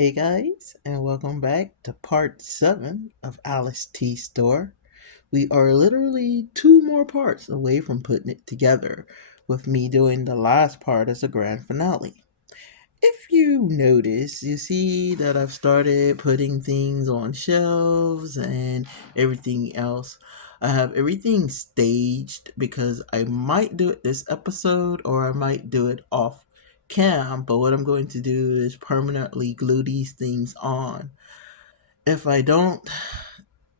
Hey guys, and welcome back to part 7 of Alice T Store. We are literally two more parts away from putting it together, with me doing the last part as a grand finale. If you notice, you see that I've started putting things on shelves and everything else. I have everything staged because I might do it this episode or I might do it off cam, but what I'm going to do is permanently glue these things on. If I don't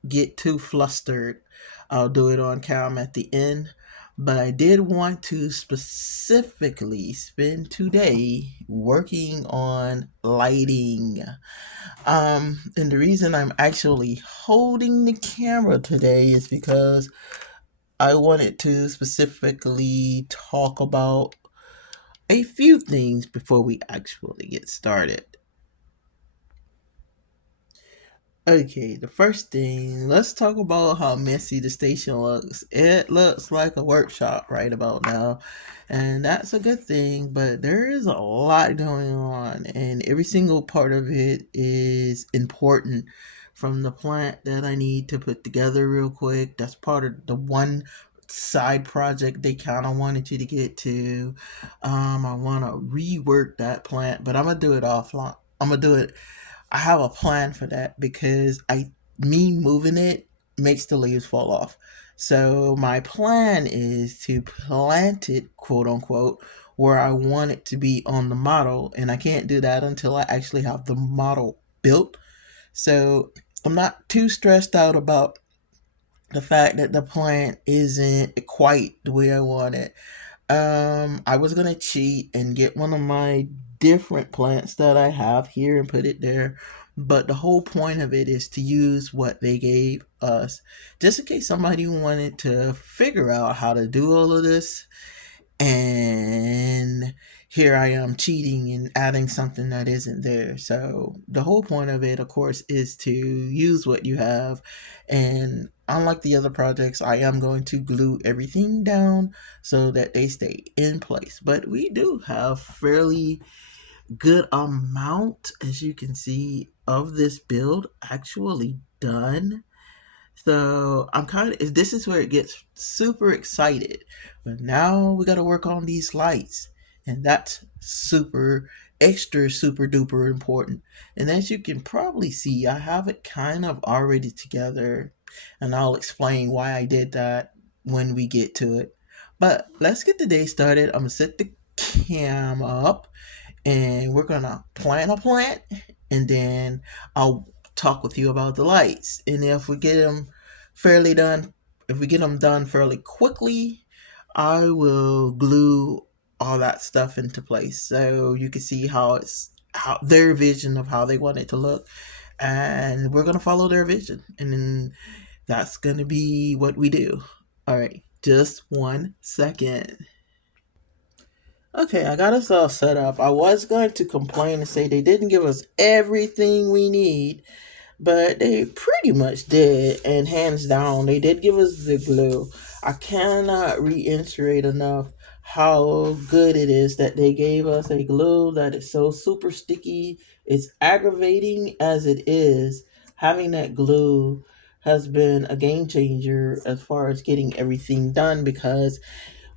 get too flustered, I'll do it on cam at the end. But I did want to specifically spend today working on lighting. And the reason I'm actually holding the camera today is because I wanted to specifically talk about a few things before we actually get started. Okay, the first thing, let's talk about how messy the station looks. It looks like a workshop right about now, and that's a good thing, but there is a lot going on, and every single part of it is important. From the plant that I need to put together real quick, that's part of the one side project they kind of wanted you to get to. I want to rework that plant, but I'm gonna do it offline. I'm gonna do it. I have a plan for that because me moving it makes the leaves fall off. So my plan is to plant it, quote unquote, where I want it to be on the model, and I can't do that until I actually have the model built. So I'm not too stressed out about the fact that the plant isn't quite the way I want it. I was gonna cheat and get one of my different plants that I have here and put it there, but the whole point of it is to use what they gave us, just in case somebody wanted to figure out how to do all of this. And here I am cheating and adding something that isn't there. So the whole point of it, of course, is to use what you have. And unlike the other projects, I am going to glue everything down so that they stay in place. But we do have fairly good amount, as you can see, of this build actually done. So I'm kind of, this is where it gets super excited. But now we got to work on these lights. And that's super duper important. And as you can probably see, I have it kind of already together. And I'll explain why I did that when we get to it. But let's get the day started. I'm going to set the cam up and we're gonna plan a plant, and then I'll talk with you about the lights. And if we get them fairly done, if we get them done fairly quickly, I will glue all that stuff into place so you can see how it's how their vision of how they want it to look, and we're gonna follow their vision, and then that's gonna be what we do. All right, just 1 second. Okay, I got us all set up. I was going to complain and say they didn't give us everything we need, but they pretty much did, and hands down, they did give us the glue. I cannot reiterate enough how good it is that they gave us a glue that is so super sticky. It's aggravating as it is. Having that glue has been a game changer as far as getting everything done because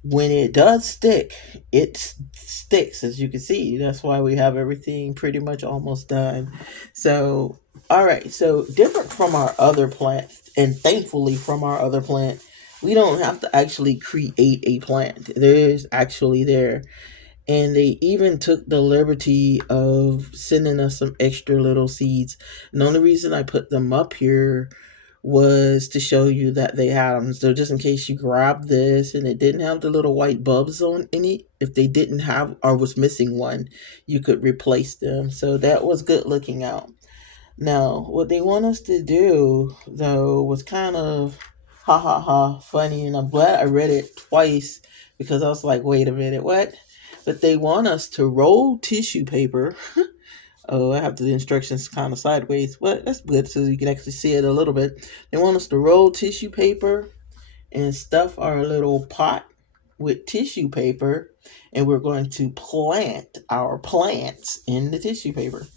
when it does stick, it sticks, as you can see. That's why we have everything pretty much almost done. So, all right. So, different from our other plant, and thankfully from our other plant, we don't have to actually create a plant. There's actually there. And they even took the liberty of sending us some extra little seeds. And the only reason I put them up here was to show you that they had them. So just in case you grab this and it didn't have the little white bulbs on in it, if they didn't have or was missing one, you could replace them. So that was good looking out. Now, what they want us to do though was kind of ha ha ha funny, and I'm glad I read it twice because I was like, wait a minute, what? But they want us to roll tissue paper. Oh, I have the instructions kind of sideways. Well, that's good so you can actually see it a little bit. They want us to roll tissue paper and stuff our little pot with tissue paper, and we're going to plant our plants in the tissue paper.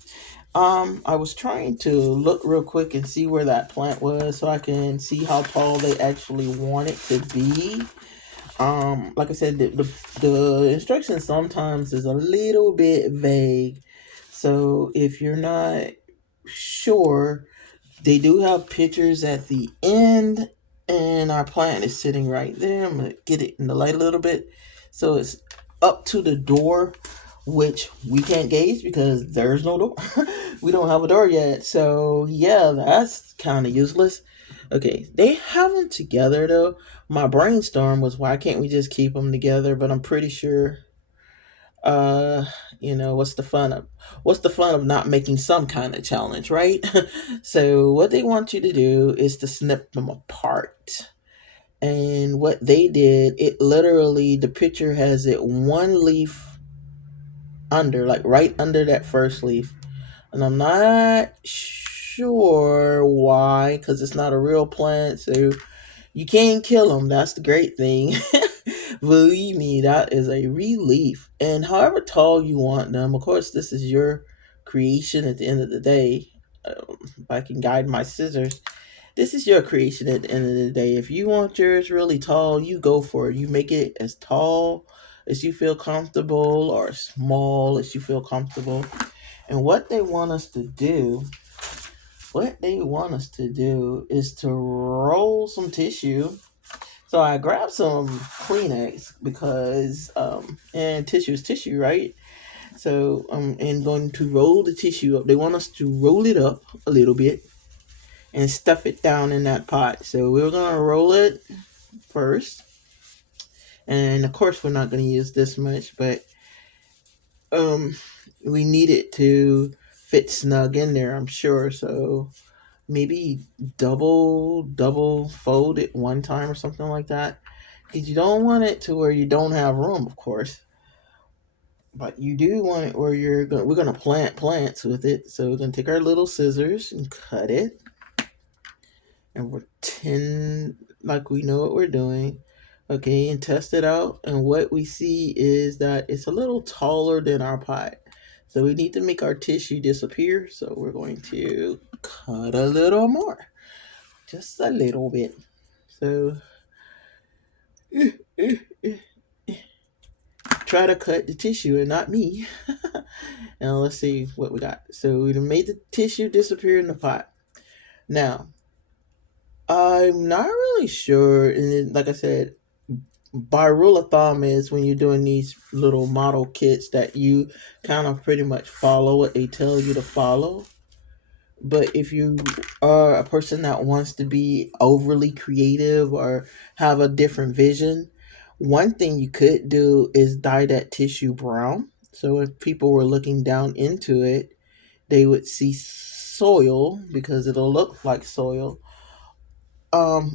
I was trying to look real quick and see where that plant was so I can see how tall they actually want it to be. Like I said, the instructions sometimes is a little bit vague. So if you're not sure, they do have pictures at the end, and our plant is sitting right there. I'm gonna get it in the light a little bit. So it's up to the door, which we can't gauge because there's no door. We don't have a door yet. So yeah, that's kind of useless. Okay, they have them together though. My brainstorm was why can't we just keep them together? But I'm pretty sure uh what's the fun of not making some kind of challenge, right? So what they want you to do is to snip them apart. And what they did, it literally, the picture has it one leaf under, like right under that first leaf. And I'm not sure why, because it's not a real plant, so you can't kill them. That's the great thing. Believe me, that is a relief. And however tall you want them, of course, this is your creation at the end of the day. If I can guide my scissors, this is your creation at the end of the day. If you want yours really tall, you go for it. You make it as tall as you feel comfortable or as small as you feel comfortable. And what they want us to do is to roll some tissue. So I grabbed some Kleenex because and tissue is tissue, right? So I'm going to roll the tissue up. They want us to roll it up a little bit and stuff it down in that pot. So we're gonna roll it first, and of course we're not gonna use this much, but um we need it to fit snug in there, I'm sure. So maybe double fold it one time or something like that, because you don't want it to where you don't have room, of course, but you do want it where we're gonna plant plants with it. So we're gonna take our little scissors and cut it, and we're ten like we know what we're doing. Okay, and test it out, and what we see is that it's a little taller than our pot. So we need to make our tissue disappear, so we're going to cut a little more, just a little bit. So try to cut the tissue and not me. Now let's see what we got. So we made the tissue disappear in the pot. Now I'm not really sure, and then, like I said, by rule of thumb is when you're doing these little model kits that you kind of pretty much follow what they tell you to follow. But if you are a person that wants to be overly creative or have a different vision, one thing you could do is dye that tissue brown. So if people were looking down into it, they would see soil because it'll look like soil.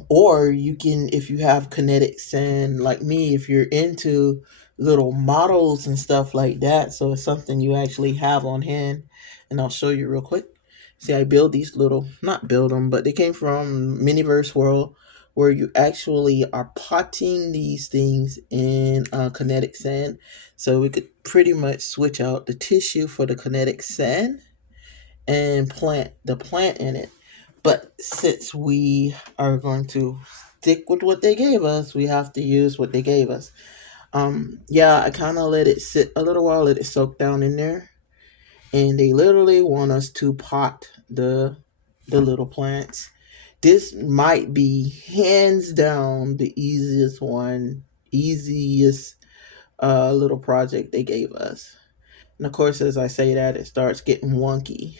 Or you can, if you have kinetic sand like me, if you're into little models and stuff like that, so it's something you actually have on hand, and I'll show you real quick. See, I build these little, not build them, but they came from Miniverse World, where you actually are potting these things in kinetic sand. So we could pretty much switch out the tissue for the kinetic sand and plant the plant in it. But since we are going to stick with what they gave us, we have to use what they gave us. Yeah, I kind of let it sit a little while, let it soak down in there, and they literally want us to pot the little plants. This might be hands down the easiest little project they gave us. And of course, as I say that, it starts getting wonky.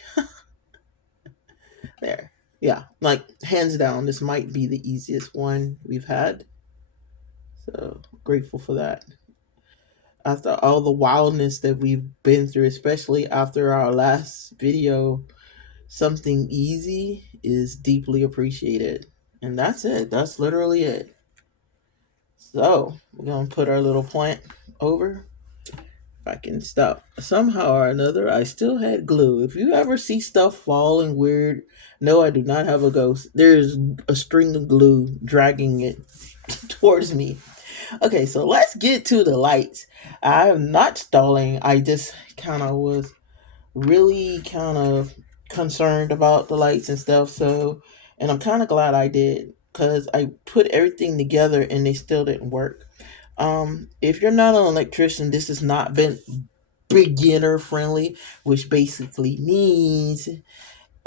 There. Yeah, like hands down, this might be the easiest one we've had. So grateful for that. After all the wildness that we've been through, especially after our last video, something easy is deeply appreciated. And that's it. That's literally it. So we're gonna put our little plant over. If I can stop somehow or another, I still had glue. If you ever see stuff falling weird, no, I do not have a ghost. There's a string of glue dragging it towards me. Okay, so let's get to the lights. I'm not stalling. I just kind of was really kind of concerned about the lights and stuff. So, and I'm kind of glad I did because I put everything together and they still didn't work. If you're not an electrician, this has not been beginner friendly, which basically means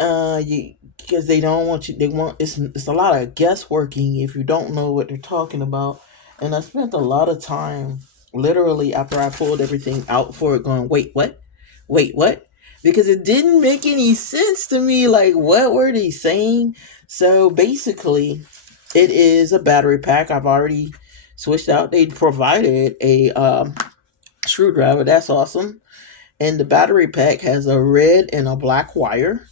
you, because they don't want you, they want, it's a lot of guessworking if you don't know what they're talking about. And I spent a lot of time literally after I pulled everything out for it going, wait what, because it didn't make any sense to me, like what were they saying? So basically it is a battery pack. I've already switched out. They provided a screwdriver. That's awesome. And the battery pack has a red and a black wire.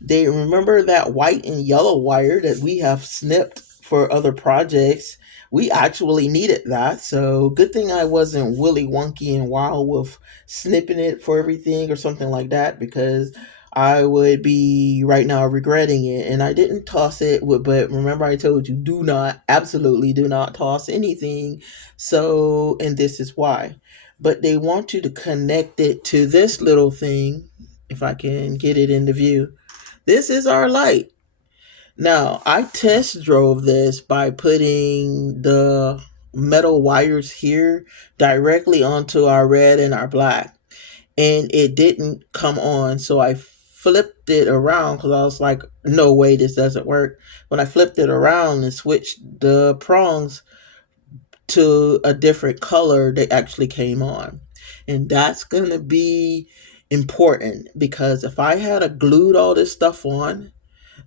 They remember that white and yellow wire that we have snipped for other projects. We actually needed that. So good thing I wasn't willy wonky and wild with snipping it for everything or something like that, because I would be right now regretting it. And I didn't toss it, but remember I told you, do not, absolutely do not toss anything. So, and this is why. But they want you to connect it to this little thing, if I can get it into view. This is our light. Now, I test drove this by putting the metal wires here directly onto our red and our black, and it didn't come on. So I flipped it around because I was like, no way, this doesn't work. When I flipped it around and switched the prongs to a different color, they actually came on. And that's going to be important because if I had a glued all this stuff on,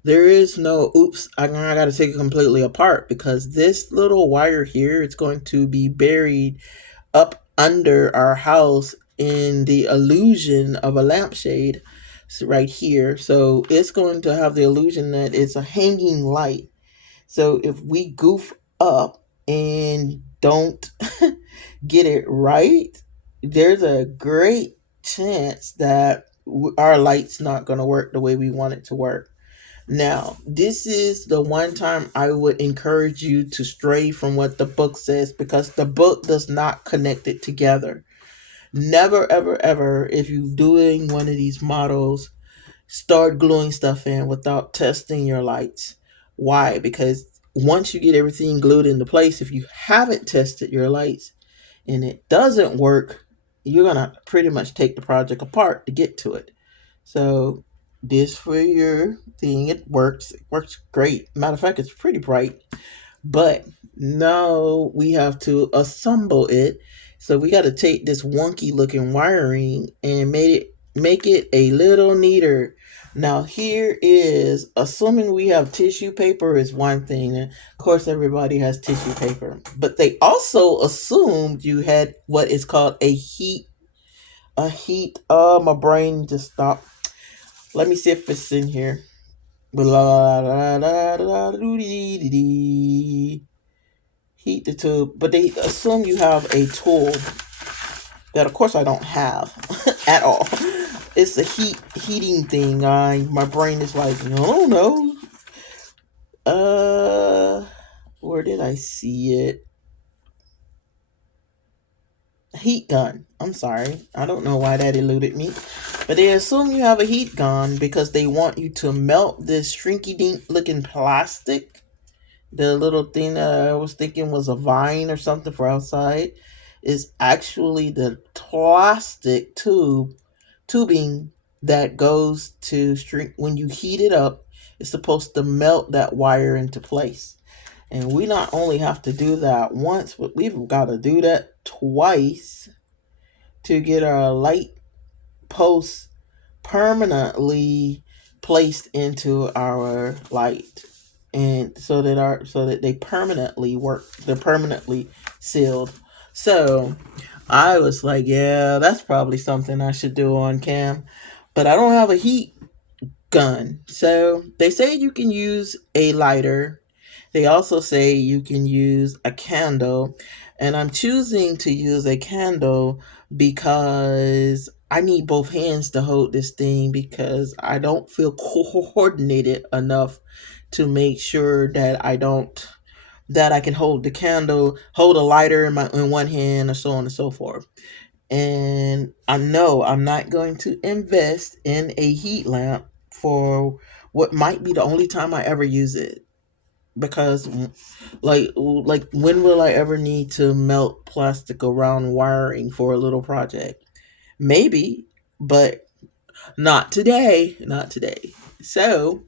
there is no oops, I got to take it completely apart because this little wire here is going to be buried up under our house in the illusion of a lampshade right here. So it's going to have the illusion that it's a hanging light. So if we goof up and don't get it right, there's a great chance that our light's not going to work the way we want it to work. Now, this is the one time I would encourage you to stray from what the book says because the book does not connect it together. Never, ever, ever, if you're doing one of these models, start gluing stuff in without testing your lights. Why? Because once you get everything glued into place, if you haven't tested your lights and it doesn't work, you're going to pretty much take the project apart to get to it. So this for your thing, it works. It works great. Matter of fact, it's pretty bright. But now we have to assemble it. So we got to take this wonky looking wiring and make it a little neater. Now here is assuming we have tissue paper is one thing. And of course everybody has tissue paper. But they also assumed you had what is called a heat my brain just stopped. Let me see if it's in here. Heat the tube, but they assume you have a tool that, of course, I don't have at all. It's a heating thing. My brain is like, I don't know. Where did I see it? Heat gun. I'm sorry. I don't know why that eluded me. But they assume you have a heat gun because they want you to melt this shrinky dink looking plastic. The little thing that I was thinking was a vine or something for outside is actually the plastic tubing that goes to shrink. When you heat it up, it's supposed to melt that wire into place. And we not only have to do that once, but we've got to do that twice to get our light posts permanently placed into our light, and so that they permanently work, they're permanently sealed. So I was like, yeah, that's probably something I should do on cam, but I don't have a heat gun. So they say you can use a lighter. They also say you can use a candle, and I'm choosing to use a candle because I need both hands to hold this thing because I don't feel coordinated enough to make sure that I can hold the candle, hold a lighter in one hand, or so on and so forth. And I know I'm not going to invest in a heat lamp for what might be the only time I ever use it. Because like when will I ever need to melt plastic around wiring for a little project? Maybe, but not today. Not today. So,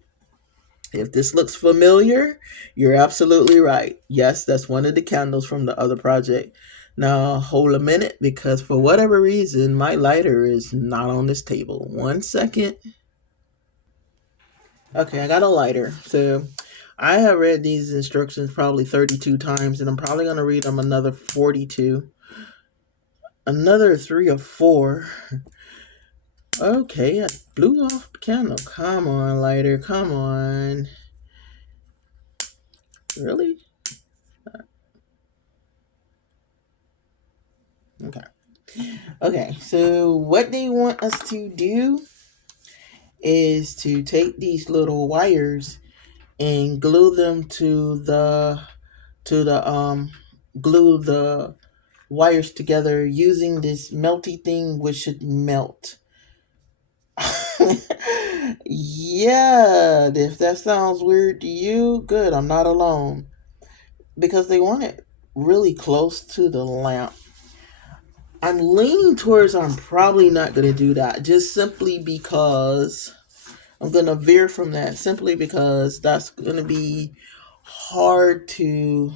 if this looks familiar, you're absolutely right. Yes, that's one of the candles from the other project. Now, hold a minute because for whatever reason, my lighter is not on this table. 1 second. Okay, I got a lighter. So, I have read these instructions probably 32 times, and I'm probably going to read them another 42. Another 3 or 4. Okay, I blew off the candle. Come on, lighter. Come on. Really? Okay. Okay, so what they want us to do is to take these little wires and glue them to the glue the wires together using this melty thing which should melt. Yeah, if that sounds weird to you, good, I'm not alone. Because they want it really close to the lamp. I'm leaning towards I'm probably not going to do that just simply because I'm going to veer from that simply because that's going to be hard to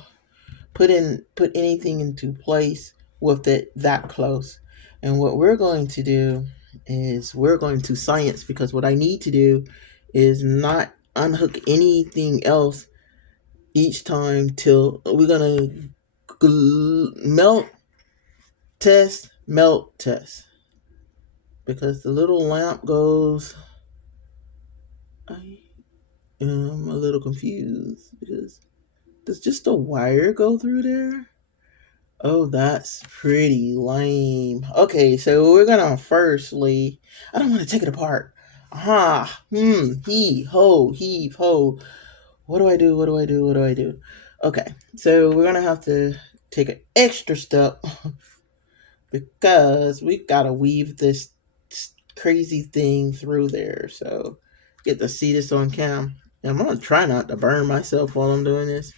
put anything into place with it that close. And what we're going to do is we're going to science because what I need to do is not unhook anything else each time till we're going to melt test because the little lamp goes. I am a little confused because does just a wire go through there? Oh, that's pretty lame. Okay, so we're gonna firstly. I don't want to take it apart. Aha. Heave ho. Heave ho. What do I do? What do I do? What do I do? Okay, so we're gonna have to take an extra step because we've got to weave this crazy thing through there. So get to see this on cam. And I'm gonna try not to burn myself while I'm doing this.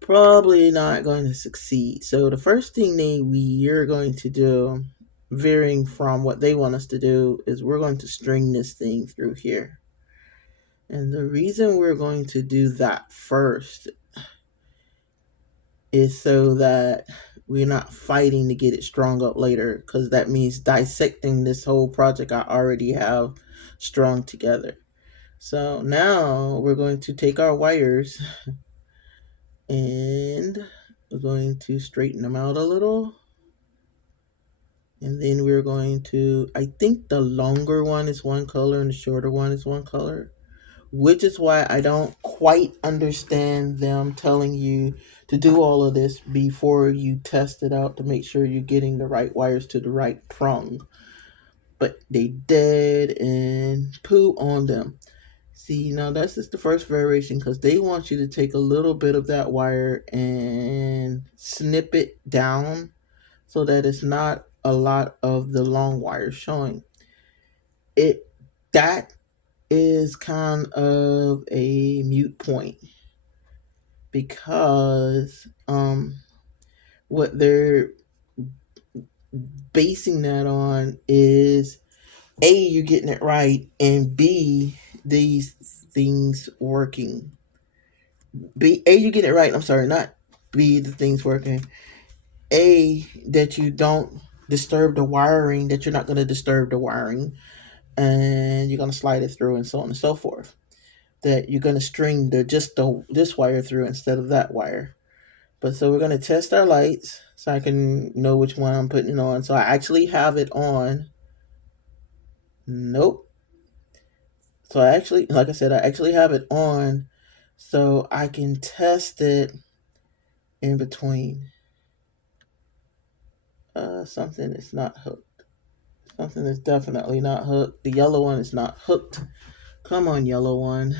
Probably not going to succeed. So the first thing we're going to do, varying from what they want us to do, is we're going to string this thing through here. And the reason we're going to do that first is so that we're not fighting to get it strung up later, because that means dissecting this whole project I already have strung together. So now we're going to take our wires and we're going to straighten them out a little. And then we're going to, I think the longer one is one color and the shorter one is one color, which is why I don't quite understand them telling you to do all of this before you test it out to make sure you're getting the right wires to the right prong. But they did and poo on them. See, now that's just the first variation because they want you to take a little bit of that wire and snip it down so that it's not a lot of the long wire showing. It that is kind of a mute point because what they're basing that on is A, you're getting it right, and B, these things working. You get it right. I'm sorry, not B, the things working. A, that you don't disturb the wiring, that you're not going to disturb the wiring, and you're going to slide it through, and so on and so forth. That you're going to string this wire through instead of that wire. But so we're going to test our lights so I can know which one I'm putting it on. So I actually have it on. Nope. So I actually, like I said, I actually have it on so I can test it in between. Something is not hooked. Something is definitely not hooked. The yellow one is not hooked. Come on, yellow one.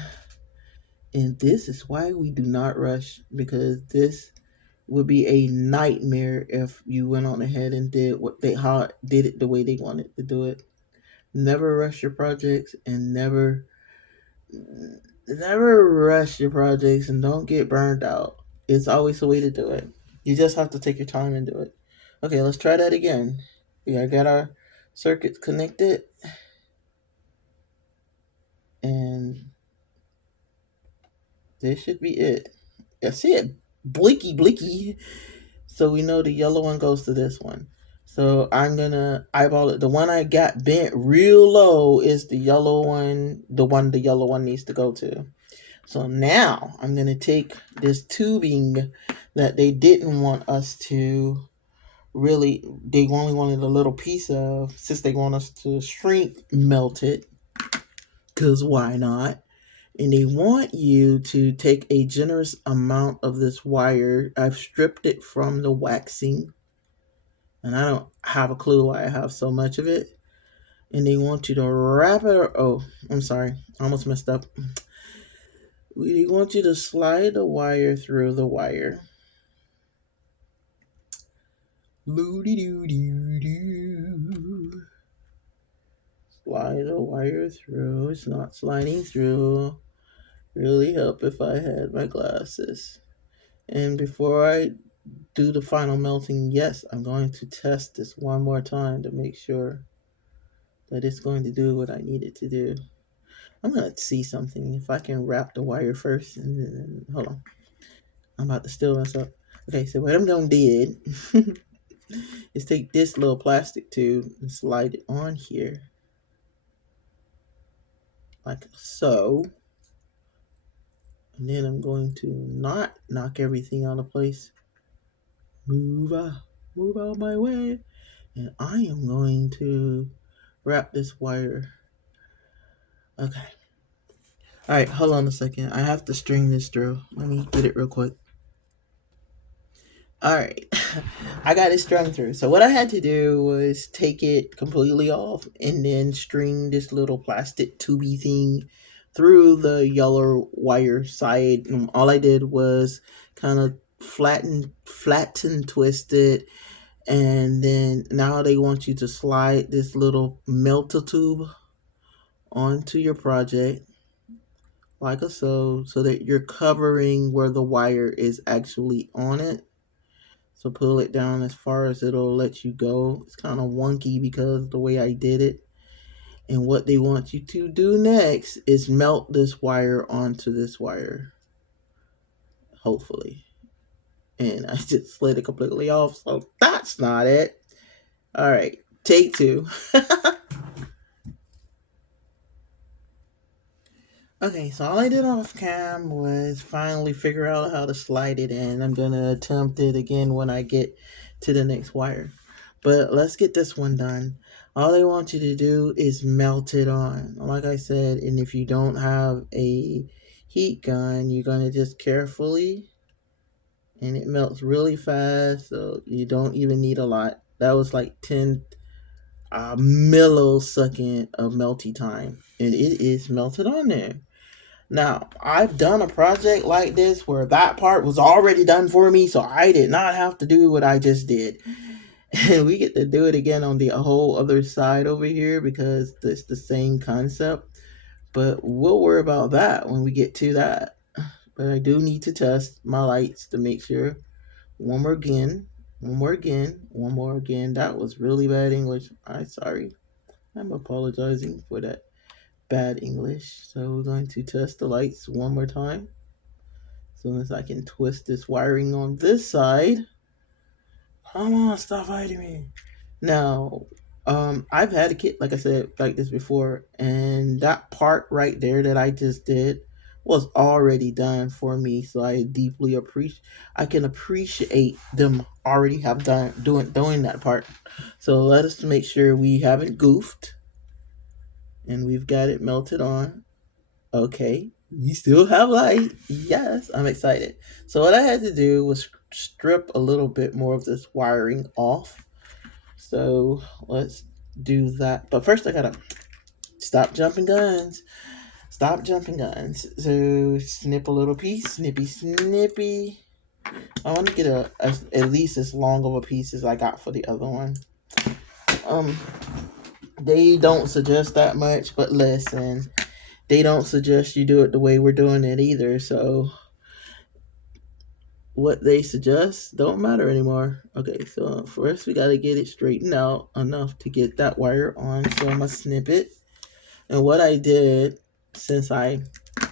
And this is why we do not rush because this would be a nightmare if you went on ahead and did what they how did it the way they wanted to do it. Never rush your projects and never rush your projects and don't get burned out. It's always the way to do it. You just have to take your time and do it. Okay, let's try that again. We got our circuits connected and this should be it. I see it blinky blinky. So we know the yellow one goes to this one. So I'm gonna eyeball it. The one I got bent real low is the yellow one, the yellow one needs to go to. So now I'm gonna take this tubing that they didn't want us to really, they only wanted a little piece of, since they want us to shrink melt it, because why not? And they want you to take a generous amount of this wire. I've stripped it from the waxing, and I don't have a clue why I have so much of it. And they want you to wrap it. Oh, I'm sorry, I almost messed up. They want you to slide the wire through the wire. Loo-dee-doo-doo-doo. Slide the wire through. It's not sliding through. Really help if I had my glasses. And before I do the final melting, yes, I'm going to test this one more time to make sure that it's going to do what I need it to do. I'm going to see something. If I can wrap the wire first and then, hold on. I'm about to still mess up. Okay, so what I'm going to do is take this little plastic tube and slide it on here. Like so. And then I'm going to not knock everything out of place. Move out my way. And I am going to wrap this wire. Okay. All right, hold on a second. I have to string this through. Let me get it real quick. All right. I got it strung through. So what I had to do was take it completely off and then string this little plastic tubey thing through the yellow wire side. And all I did was kind of flatten, twist it, and then now they want you to slide this little melter tube onto your project like so that you're covering where the wire is actually on it. So pull it down as far as it'll let you go. It's kind of wonky because of the way I did it. And what they want you to do next is melt this wire onto this wire. Hopefully. And I just slid it completely off, so that's not it. All right, take two. Okay, so all I did off cam was finally figure out how to slide it in. I'm gonna attempt it again when I get to the next wire. But let's get this one done. All they want you to do is melt it on. Like I said, and if you don't have a heat gun, you're gonna just carefully, and it melts really fast, so you don't even need a lot. That was like 10 millisecond of melty time, and it is melted on there. Now, I've done a project like this where that part was already done for me, so I did not have to do what I just did. And we get to do it again on the whole other side over here because it's the same concept. But we'll worry about that when we get to that. But I do need to test my lights to make sure. One more again. One more again. One more again. That was really bad English. I'm sorry. I'm apologizing for that bad English. So we're going to test the lights one more time. As soon as I can twist this wiring on this side. Come on, stop fighting me. Now, I've had a kit, like I said, like this before, and that part right there that I just did was already done for me. So I deeply appreciate, I can appreciate them already have done doing that part. So let us make sure we haven't goofed, and we've got it melted on. Okay, we still have light. Yes, I'm excited. So what I had to do was strip a little bit more of this wiring off. So let's do that. But first I gotta stop jumping guns. Stop jumping guns. So snip a little piece. Snippy snippy. I want to get at least as long of a piece as I got for the other one. Um, they don't suggest that much, but listen, they don't suggest you do it the way we're doing it either. So what they suggest don't matter anymore. Okay, so first we got to get it straightened out enough to get that wire on. So I'm gonna snip it. And what I did, since I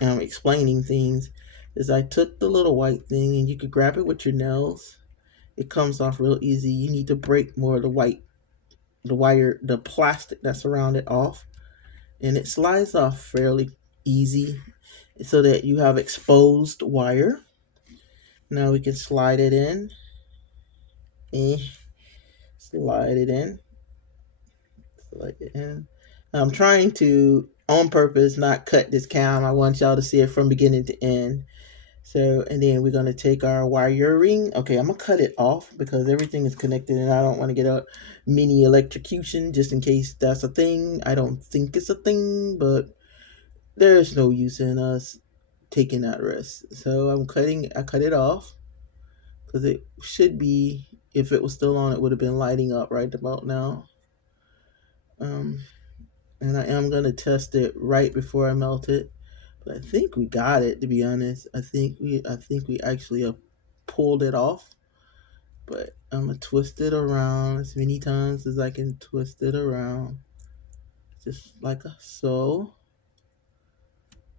am explaining things, is I took the little white thing, and you could grab it with your nails. It comes off real easy. You need to break more of the wire, the plastic that's around it off, and it slides off fairly easy, so that you have exposed wire. Now we can slide it in, and slide it in, slide it in. I'm trying to, on purpose, not cut this cam. I want y'all to see it from beginning to end. So, and then we're going to take our wiring. Okay, I'm going to cut it off because everything is connected and I don't want to get a mini electrocution just in case that's a thing. I don't think it's a thing, but there's no use in us taking that risk. So I cut it off because it should be, if it was still on, it would have been lighting up right about now. Um, and I am going to test it right before I melt it. But I think we got it, to be honest. I think we actually pulled it off. But I'm gonna twist it around as many times as I can twist it around. Just like so.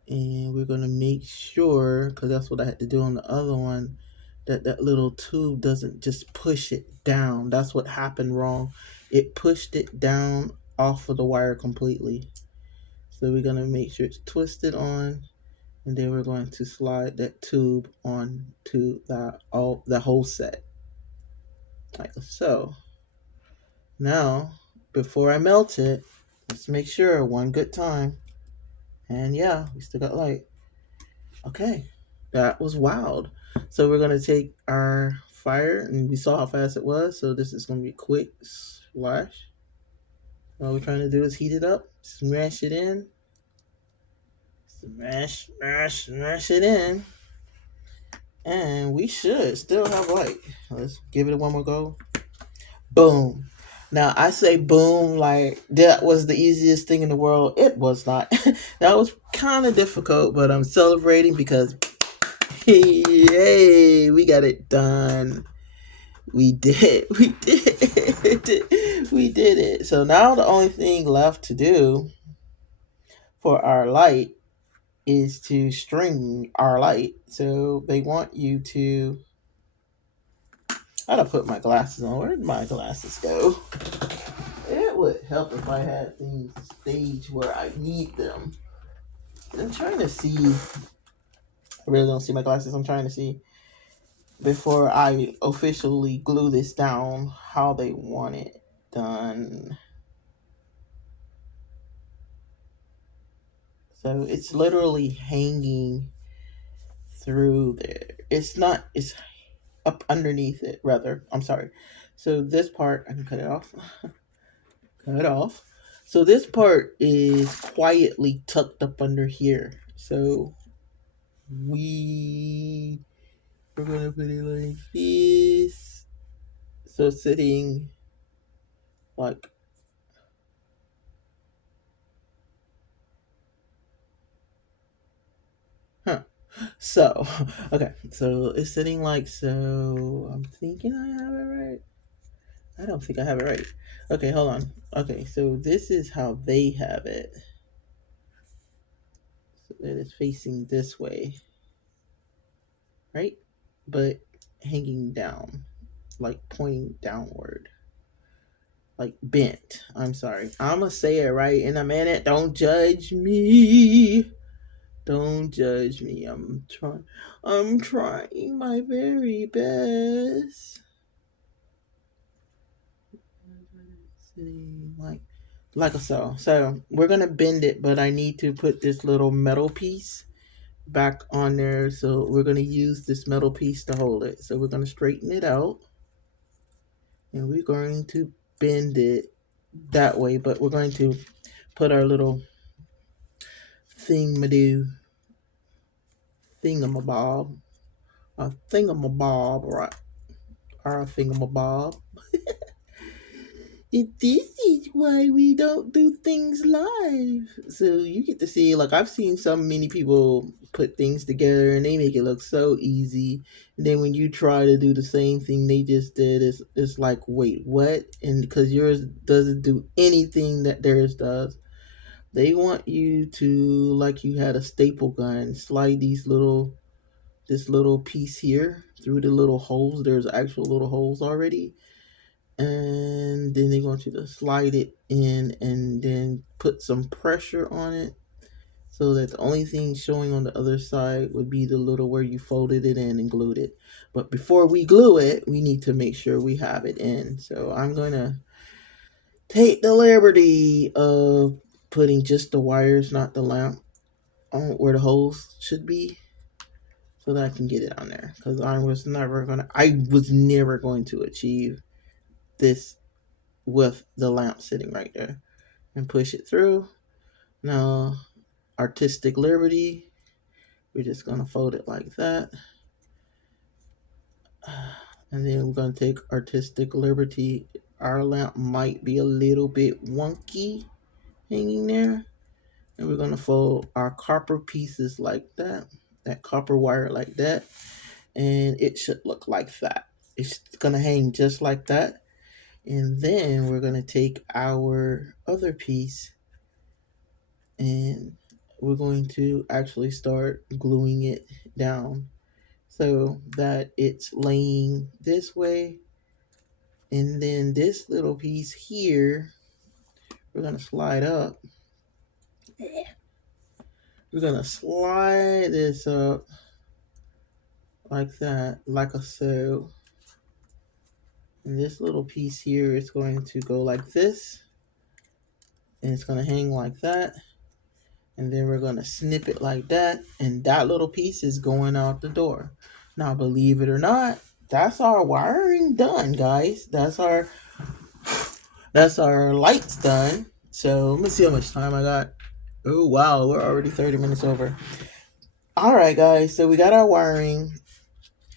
And we're gonna make sure, because that's what I had to do on the other one, that that little tube doesn't just push it down. That's what happened wrong. It pushed it down off of the wire completely. So we're gonna make sure it's twisted on, and then we're going to slide that tube on to the whole set, like so. Now, before I melt it, let's make sure one good time. And yeah, we still got light. Okay, that was wild. So we're gonna take our fire, and we saw how fast it was. So this is gonna be quick slash. All we're trying to do is heat it up, smash it in, smash it in, and we should still have light. Let's give it one more go. Boom. Now I say boom like that was the easiest thing in the world. It was not. That was kind of difficult, but I'm celebrating because yay, we got it done. We did. We did. We did it. So now the only thing left to do for our light is to string our light. So they want you to, I gotta put my glasses on. Where did my glasses go? It would help if I had things staged where I need them. I'm trying to see. I really don't see my glasses. I'm trying to see before I officially glue this down how they want it done. So it's literally hanging through there. It's not, it's up underneath it, rather. I'm sorry. So this part, I can cut it off. Cut it off. So this part is quietly tucked up under here. So we're gonna put it like this. So sitting like huh. So okay, so it's sitting like so. I'm thinking I have it right. I don't think I have it right. Okay, hold on. Okay, so this is how they have it. So it is facing this way, right? But hanging down, like pointing downward, like bent. I'm sorry. I'm gonna say it right in a minute. Don't judge me. Don't judge me. I'm trying my very best. Sitting like so. So we're gonna bend it, but I need to put this little metal piece back on there. So we're gonna use this metal piece to hold it. So we're gonna straighten it out, and we're going to bend it that way. But we're going to put our little thingamabob a thingamabob or a thingamabob. And this is why we don't do things live. So you get to see, like, I've seen so many people put things together and they make it look so easy. And then when you try to do the same thing they just did, it's like, wait, what? And because yours doesn't do anything that theirs does. They want you to, like you had a staple gun, slide this little piece here through the little holes. There's actual little holes already, and then they want you to slide it in and then put some pressure on it so that the only thing showing on the other side would be the little where you folded it in and glued it. But before we glue it, we need to make sure we have it in. So I'm going to take the liberty of putting just the wires, not the lamp, on where the holes should be, so that I can get it on there, because I was never going to achieve this with the lamp sitting right there. And push it through. Now, artistic liberty, we're just going to fold it like that. And then we're going to take artistic liberty. Our lamp might be a little bit wonky hanging there. And we're going to fold our copper pieces like that copper wire like that. And it should look like that. It's going to hang just like that. And then we're going to take our other piece and we're going to actually start gluing it down so that it's laying this way. And then this little piece here, we're going to slide up. We're going to slide this up like that, like a so. And this little piece here is going to go like this. And it's going to hang like that. And then we're going to snip it like that. And that little piece is going out the door. Now, believe it or not, that's our wiring done, guys. That's our lights done. So let me see how much time I got. Oh wow, we're already 30 minutes over. All right, guys. So we got our wiring.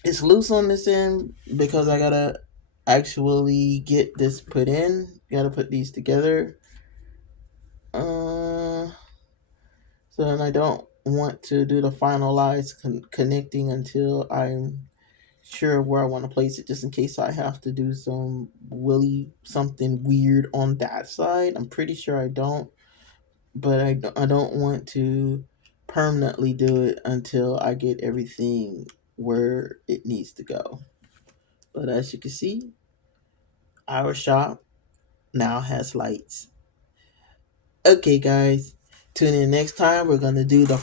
It's loose on this end because I gotta actually get this put in. Gotta put these together. So then I don't want to do the finalized connecting until I'm sure where I want to place it, just in case I have to do something weird on that side. I'm pretty sure I don't, but I don't want to permanently do it until I get everything where it needs to go. But as you can see, our shop now has lights. Okay, guys, tune in next time. We're gonna do the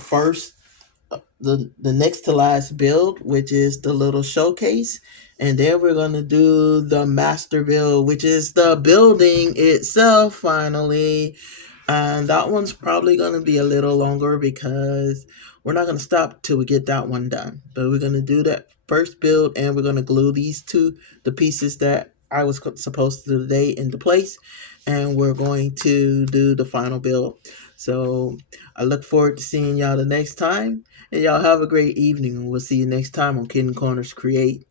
next to last build, which is the little showcase, and then we're gonna do the master build, which is the building itself finally. And that one's probably gonna be a little longer because we're not gonna stop till we get that one done. But we're gonna do that first build, and we're gonna glue the pieces that I was supposed to do today into place, and we're going to do the final build. So I look forward to seeing y'all the next time, and y'all have a great evening. And we'll see you next time on Kitten Corners Create.